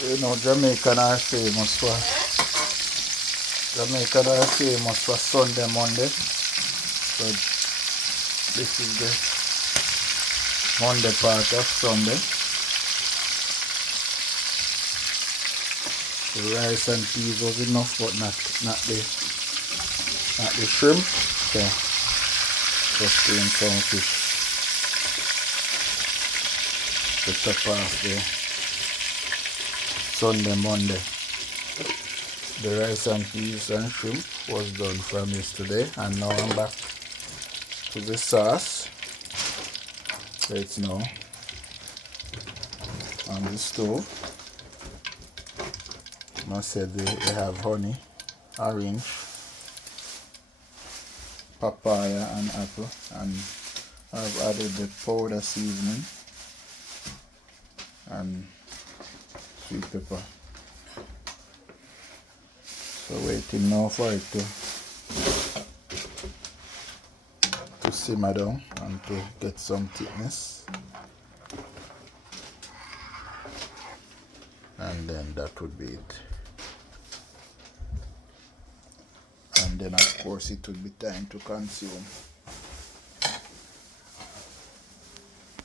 You know, Jamaican are famous for Sunday, Monday. So this is the Monday part of Sunday. The rice and peas was enough, but not the shrimp. So just doing some fish to top off the Sunday, Monday. The rice and peas and shrimp was done from yesterday, and now I'm back to the sauce. So it's now on the stove. I said they have honey, orange, papaya and apple, and I've added the powder seasoning and sweet pepper. So waiting now for it to simmer down and to get some thickness, and then that would be it. And then of course it would be time to consume.